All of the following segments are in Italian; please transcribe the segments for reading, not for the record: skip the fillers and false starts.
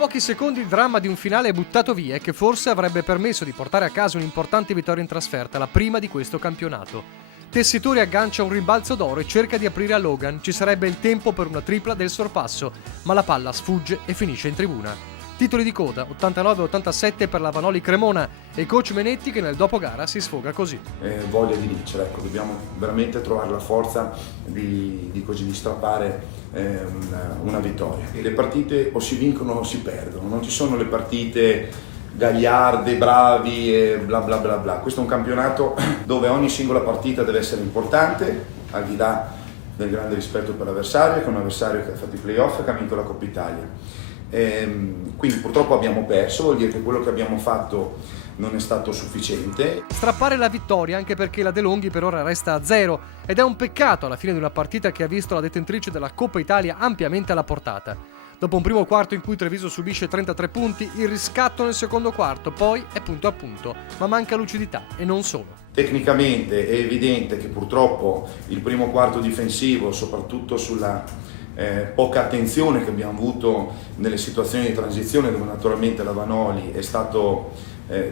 pochi secondi il dramma di un finale buttato via e che forse avrebbe permesso di portare a casa un'importante vittoria in trasferta, la prima di questo campionato. Tessitori aggancia un rimbalzo d'oro e cerca di aprire a Logan. Ci sarebbe il tempo per una tripla del sorpasso, ma la palla sfugge e finisce in tribuna. Titoli di coda 89-87 per la Vanoli Cremona e coach Menetti che nel dopogara si sfoga così. Voglia di vincere, ecco, dobbiamo veramente trovare la forza di strappare una vittoria. Le partite o si vincono o si perdono, non ci sono le partite gagliarde, bravi e bla bla bla bla. Questo è un campionato dove ogni singola partita deve essere importante, al di là del grande rispetto per l'avversario, che è un avversario che ha fatto i playoff e che ha vinto la Coppa Italia. Quindi purtroppo abbiamo perso, vuol dire che quello che abbiamo fatto non è stato sufficiente. Strappare la vittoria anche perché la De Longhi per ora resta a 0 ed è un peccato alla fine di una partita che ha visto la detentrice della Coppa Italia ampiamente alla portata. Dopo un primo quarto in cui Treviso subisce 33 punti, il riscatto nel secondo quarto, poi è punto a punto, ma manca lucidità e non solo. Tecnicamente è evidente che purtroppo il primo quarto difensivo, soprattutto sulla poca attenzione che abbiamo avuto nelle situazioni di transizione dove naturalmente la Vanoli è stato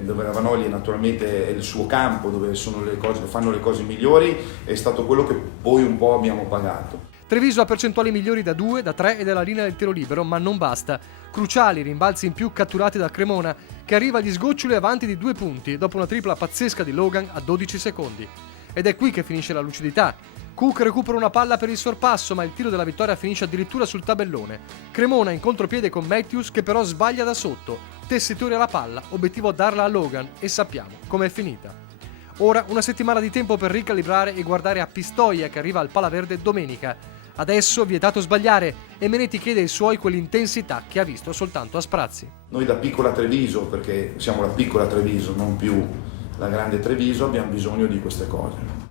dove la Vanoli è naturalmente è il suo campo, dove sono le cose, fanno le cose migliori, è stato quello che poi un po' abbiamo pagato. Treviso ha percentuali migliori da 2, da 3 e dalla linea del tiro libero, ma non basta. Cruciali rimbalzi in più catturati da Cremona, che arriva agli sgoccioli avanti di 2 punti dopo una tripla pazzesca di Logan a 12 secondi. Ed è qui che finisce la lucidità. Cook recupera una palla per il sorpasso, ma il tiro della vittoria finisce addirittura sul tabellone. Cremona in contropiede con Matthews che però sbaglia da sotto. Tessitori alla palla, obiettivo darla a Logan e sappiamo com'è finita. Ora una settimana di tempo per ricalibrare e guardare a Pistoia che arriva al Palaverde domenica. Adesso vietato sbagliare e Menetti chiede ai suoi quell'intensità che ha visto soltanto a sprazzi. Noi da piccola Treviso, perché siamo la piccola Treviso, non più la grande Treviso, abbiamo bisogno di queste cose.